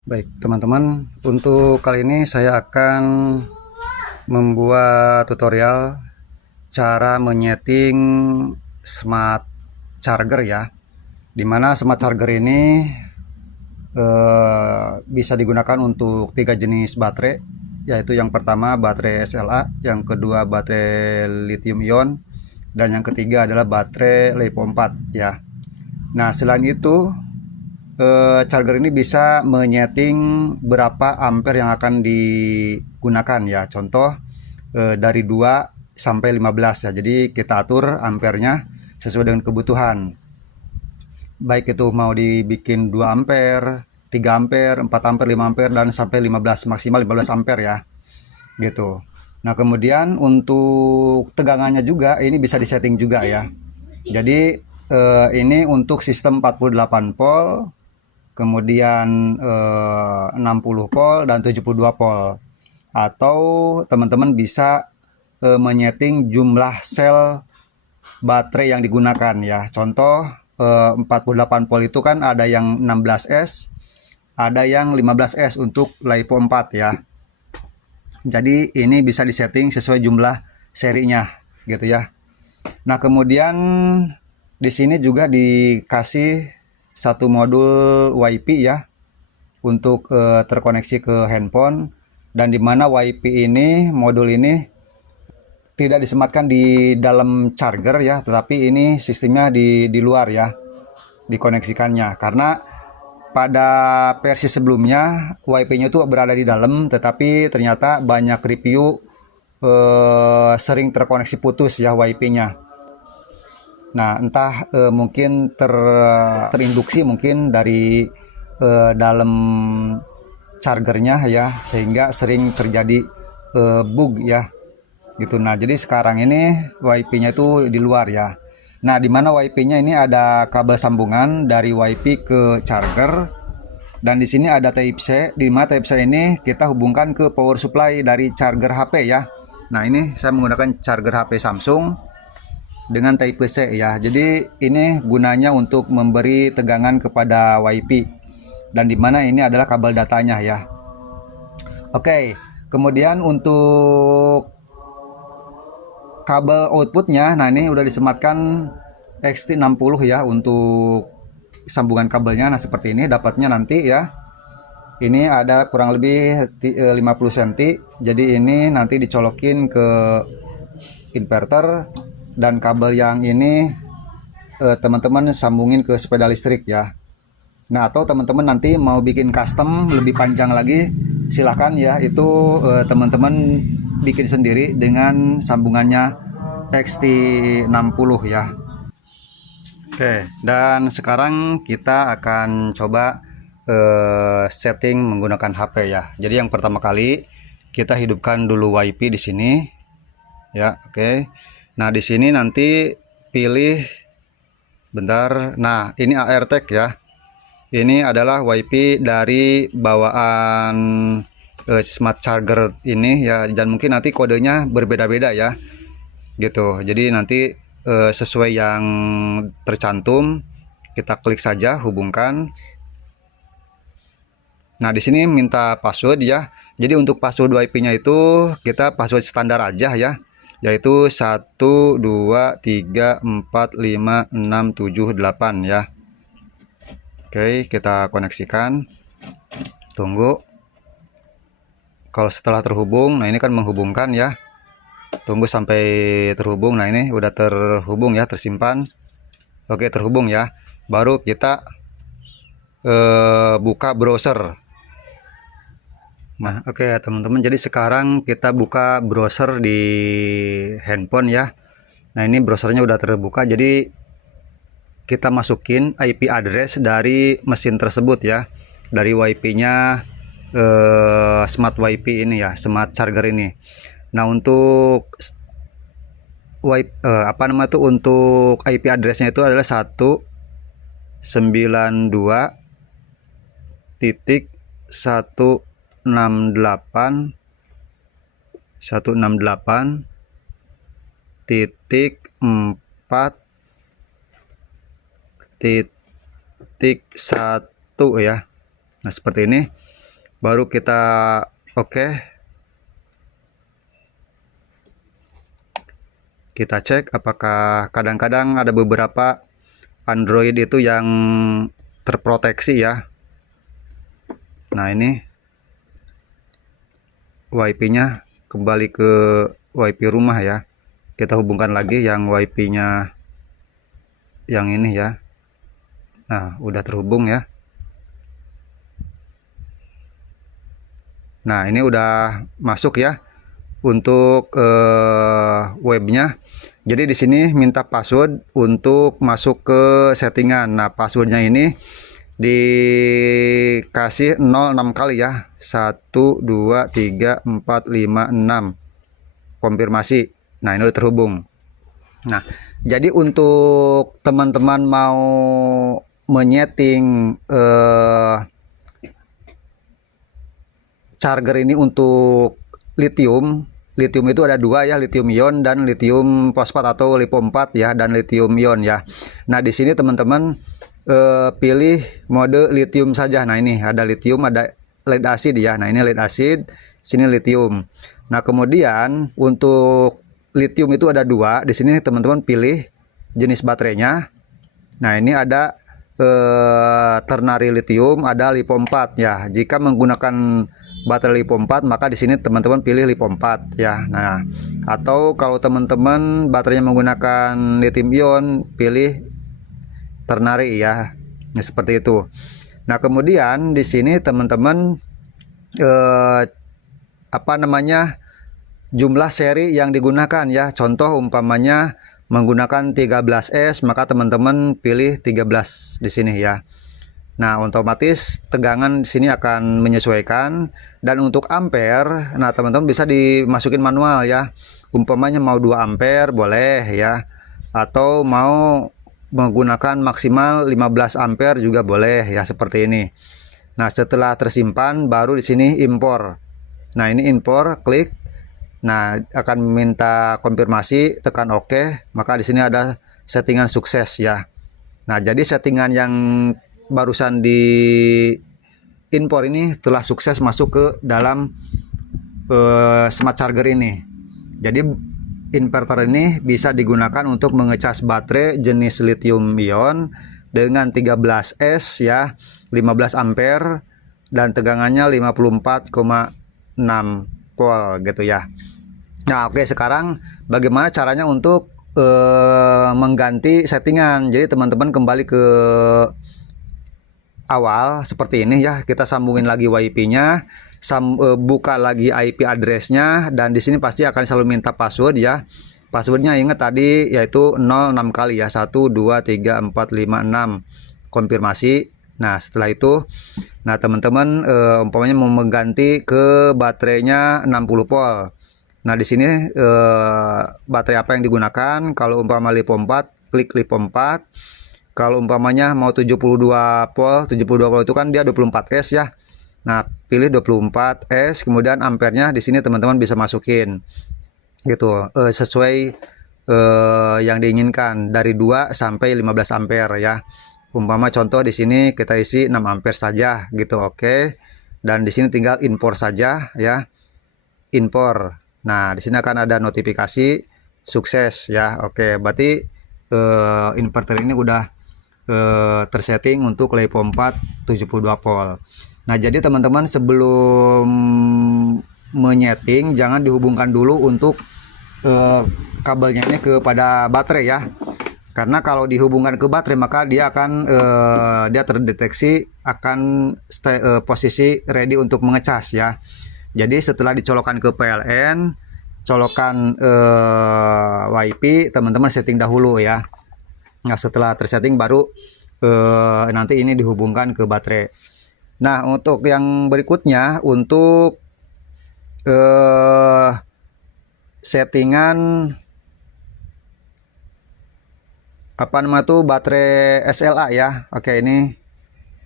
Baik, teman-teman, untuk kali ini saya akan membuat tutorial cara menyeting smart charger ya. Dimana smart charger ini bisa digunakan untuk 3 jenis baterai, yaitu yang pertama baterai SLA, yang kedua baterai lithium ion, dan yang ketiga adalah baterai LiPo 4 ya. Nah, selain itu charger ini bisa menyeting berapa ampere yang akan digunakan ya. Contoh dari 2 sampai 15 ya. Jadi kita atur ampernya sesuai dengan kebutuhan. Baik itu mau dibikin 2 ampere, 3 ampere, 4 ampere, 5 ampere, dan sampai 15, maksimal 15 ampere ya. Gitu. Nah, kemudian untuk tegangannya juga ini bisa disetting juga ya. Jadi ini untuk sistem 48 volt, kemudian 60 volt dan 72 volt. Atau teman-teman bisa menyeting jumlah sel baterai yang digunakan ya. Contoh 48 volt itu kan ada yang 16S, ada yang 15S untuk LiPo 4 ya. Jadi ini bisa disetting sesuai jumlah serinya gitu ya. Nah, kemudian di sini juga dikasih satu modul WiFi ya untuk terkoneksi ke handphone, dan di mana WiFi ini, modul ini tidak disematkan di dalam charger ya, tetapi ini sistemnya di luar ya, dikoneksikannya. Karena pada versi sebelumnya WiFi-nya itu berada di dalam, tetapi ternyata banyak review sering terkoneksi putus ya WiFi-nya. Nah, entah mungkin terinduksi mungkin dari dalam chargernya ya, sehingga sering terjadi bug ya gitu. Nah, jadi sekarang ini WiFi-nya itu di luar ya. Nah, di mana WiFi-nya ini ada kabel sambungan dari WiFi ke charger, dan di sini ada Type C. Di mana Type C ini kita hubungkan ke power supply dari charger HP ya. Nah, ini saya menggunakan charger HP Samsung dengan Type C ya. Jadi ini gunanya untuk memberi tegangan kepada WiFi, dan di mana ini adalah kabel datanya ya. Oke, kemudian untuk kabel outputnya, nah ini udah disematkan XT60 ya untuk sambungan kabelnya. Nah, seperti ini dapatnya nanti ya. Ini ada kurang lebih 50 cm. Jadi ini nanti dicolokin ke inverter, dan kabel yang ini teman-teman sambungin ke sepeda listrik ya. Nah, atau teman-teman nanti mau bikin custom lebih panjang lagi, silahkan ya, itu teman-teman bikin sendiri dengan sambungannya XT60 ya. Oke, dan sekarang kita akan coba setting menggunakan HP ya. Jadi yang pertama kali kita hidupkan dulu WiFi di sini ya. Oke. Nah, di sini nanti pilih, bentar. Nah, ini AirTag ya. Ini adalah WiFi dari bawaan smart charger ini ya, dan mungkin nanti kodenya berbeda-beda ya gitu. Jadi nanti sesuai yang tercantum kita klik saja hubungkan. Nah, di sini minta password ya. Jadi untuk password WiFi-nya itu kita password standar aja ya, yaitu 1, 2, 3, 4, 5, 6, 7, 8 ya. Oke, kita koneksikan. Tunggu. Kalau setelah terhubung, nah ini kan menghubungkan ya. Tunggu sampai terhubung. Nah, ini udah terhubung ya, tersimpan. Oke, terhubung ya. Baru kita buka browser. Nah, oke teman-teman, jadi sekarang kita buka browser di handphone ya. Nah, ini browsernya udah terbuka, jadi kita masukin IP address dari mesin tersebut ya, dari WiFi-nya smart WiFi ini ya, smart charger ini. Nah, untuk untuk IP addressnya itu adalah 192.168.4.1 ya. Nah, seperti ini. baru kita oke. Kita cek apakah kadang-kadang ada beberapa Android itu yang terproteksi ya. Nah, ini WiFi-nya kembali ke WiFi rumah ya. Kita hubungkan lagi yang WiFi-nya yang ini ya. Nah, udah terhubung ya. Nah, ini udah masuk ya untuk webnya. Jadi di sini minta password untuk masuk ke settingan. Nah, passwordnya ini dikasih 06 kali ya. 1 2 3 4 5 6. Konfirmasi. Nah, ini udah terhubung. Nah, jadi untuk teman-teman mau menyeting charger ini untuk lithium itu ada dua ya, lithium ion dan lithium fosfat atau lipo 4 ya, dan lithium ion ya. Nah, di sini teman-teman pilih mode lithium saja. Nah, ini ada lithium, ada lead acid ya. Nah, ini lead acid, sini lithium. Nah, kemudian untuk lithium itu ada dua. Di sini teman-teman pilih jenis baterainya. Nah, ini ada ternary lithium, ada lipo 4 ya. Jika menggunakan baterai lipo 4, maka di sini teman-teman pilih lipo 4 ya. Nah, atau kalau teman-teman baterainya menggunakan lithium ion, pilih ternary ya. Nah, seperti itu. Nah, kemudian di sini teman-teman jumlah seri yang digunakan ya. Contoh umpamanya menggunakan 13S, maka teman-teman pilih 13 di sini ya. Nah, otomatis tegangan di sini akan menyesuaikan. Dan untuk ampere, nah teman-teman bisa dimasukin manual ya. Umpamanya mau 2 ampere boleh ya. Atau mau menggunakan maksimal 15 ampere juga boleh ya, seperti ini. Nah, setelah tersimpan baru di sini impor. Nah, ini impor, klik. Nah, akan minta konfirmasi, tekan OK, maka di sini ada settingan sukses ya. Nah, jadi settingan yang barusan di impor ini telah sukses masuk ke dalam smart charger ini. Jadi inverter ini bisa digunakan untuk mengecas baterai jenis lithium ion dengan 13S ya, 15 ampere dan tegangannya 54,6 volt gitu ya. Nah, oke, sekarang bagaimana caranya untuk mengganti settingan. Jadi teman-teman kembali ke awal seperti ini ya. Kita sambungin lagi WiFi-nya, buka lagi IP address-nya, dan di sini pasti akan selalu minta password ya. Passwordnya ingat tadi yaitu 06 kali ya, 1 2 3 4 5 6. Konfirmasi. Nah, setelah itu, nah teman-teman umpamanya mau mengganti ke baterainya 60 volt. Nah, di sini baterai apa yang digunakan? Kalau umpama lipo 4, klik lipo 4. Kalau umpamanya mau 72 volt, 72 volt itu kan dia 24S ya. Nah, pilih 24S, kemudian ampernya di sini teman-teman bisa masukin. Gitu, sesuai yang diinginkan dari 2 sampai 15 ampere ya. Umpama contoh di sini kita isi 6 ampere saja gitu, oke. Dan di sini tinggal impor saja ya. Impor. Nah, di sini akan ada notifikasi sukses ya. Oke, berarti inverter ini udah tersetting untuk lipo 4 72 volt. Nah, jadi teman-teman sebelum menyeting jangan dihubungkan dulu untuk kabelnya ini kepada baterai ya. Karena kalau dihubungkan ke baterai maka dia akan dia terdeteksi akan posisi ready untuk mengecas ya. Jadi setelah dicolokkan ke PLN, colokan WiFi, teman-teman setting dahulu ya. Nah, setelah tersetting baru nanti ini dihubungkan ke baterai. Nah, untuk yang berikutnya, untuk settingan baterai SLA ya. Oke, ini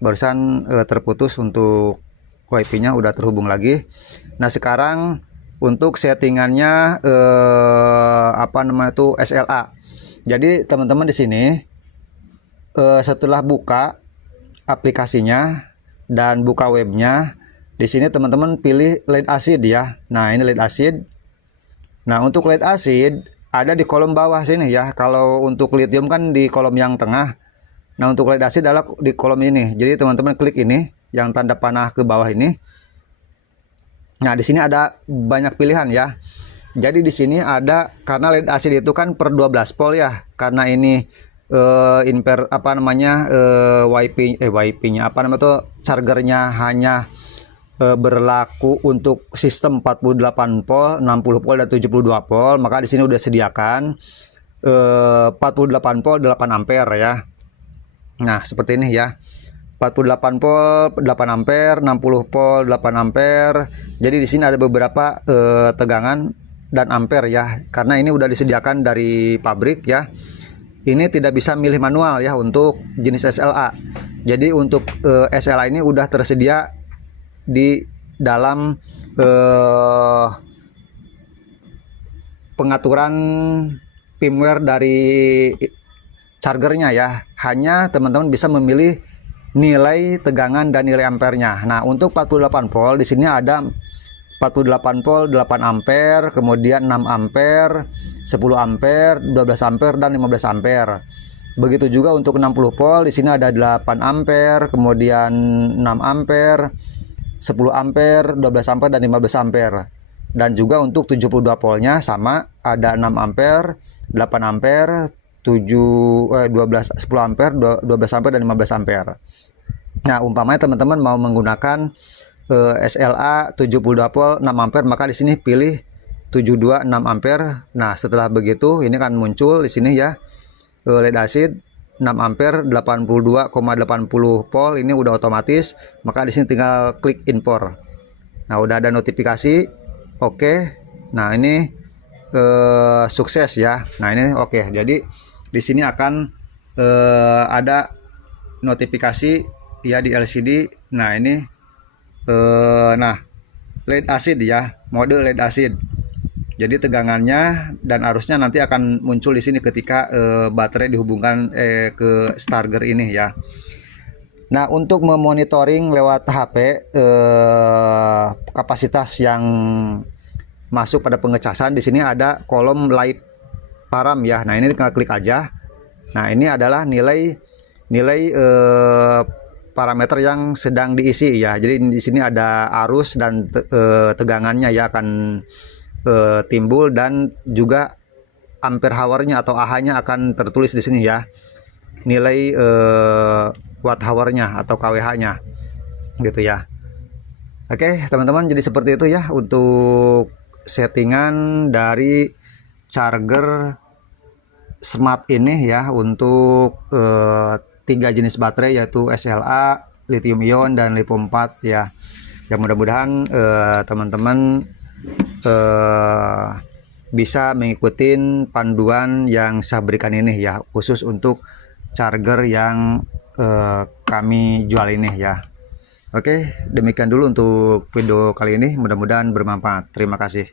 barusan terputus untuk WiFi-nya, udah terhubung lagi. Nah, sekarang untuk settingannya SLA. Jadi teman-teman di sini setelah buka aplikasinya dan buka webnya, Di sini teman-teman pilih lead acid ya. Nah, ini lead acid. Nah, untuk lead acid ada di kolom bawah sini ya. Kalau untuk lithium kan di kolom yang tengah. Nah, untuk lead acid adalah di kolom ini. Jadi teman-teman klik ini yang tanda panah ke bawah ini. Nah, di sini ada banyak pilihan ya. Jadi di sini ada, karena lead acid itu kan per 12 volt ya. Karena ini YP-nya apa namanya tuh, chargernya hanya berlaku untuk sistem 48 volt, 60 volt dan 72 volt, maka di sini udah sediakan 48 volt 8 ampere ya. Nah, seperti ini ya. 48 volt 8 ampere, 60 volt 8 ampere. Jadi di sini ada beberapa tegangan dan ampere ya. Karena ini udah disediakan dari pabrik ya. Ini tidak bisa milih manual ya untuk jenis SLA. Jadi untuk SLA ini udah tersedia di dalam pengaturan firmware dari chargernya ya. Hanya teman-teman bisa memilih nilai tegangan dan nilai ampernya. Nah, untuk 48 volt di sini ada 48 volt 8 ampere, kemudian 6 ampere, 10 ampere, 12 ampere dan 15 ampere. Begitu juga untuk 60 volt di sini ada 8 ampere, kemudian 6 ampere, 10 ampere, 12 ampere dan 15 ampere. Dan juga untuk 72 voltnya sama, ada 6 ampere, 8 ampere, 12 10 ampere, 12 ampere dan 15 ampere. Nah, umpamanya teman-teman mau menggunakan SLA 72 volt 6 ampere, maka di sini pilih 72 6 ampere. Nah, setelah begitu ini akan muncul di sini ya, lead acid 6 ampere 82,80 volt, ini udah otomatis, maka di sini tinggal klik import. Nah, udah ada notifikasi. Oke. Nah, ini sukses ya. Nah, ini oke. Jadi di sini akan ada notifikasi ya di LCD. Nah, ini lead acid ya, mode lead acid. Jadi tegangannya dan arusnya nanti akan muncul di sini ketika baterai dihubungkan ke starter ini ya. Nah, untuk memonitoring lewat HP kapasitas yang masuk pada pengecasan, di sini ada kolom live param ya. Nah, ini tinggal klik aja. Nah, ini adalah nilai parameter yang sedang diisi ya. Jadi di sini ada arus dan tegangannya ya akan timbul, dan juga ampere hour-nya atau AH-nya akan tertulis di sini ya. Nilai watt hour-nya atau kWh-nya gitu ya. Oke, teman-teman, jadi seperti itu ya untuk settingan dari charger smart ini ya, untuk 3 jenis baterai yaitu SLA, lithium ion dan lithium 4 ya. Ya, mudah-mudahan teman-teman bisa mengikuti panduan yang saya berikan ini ya, khusus untuk charger yang kami jual ini ya. Oke, demikian dulu untuk video kali ini, mudah-mudahan bermanfaat. Terima kasih.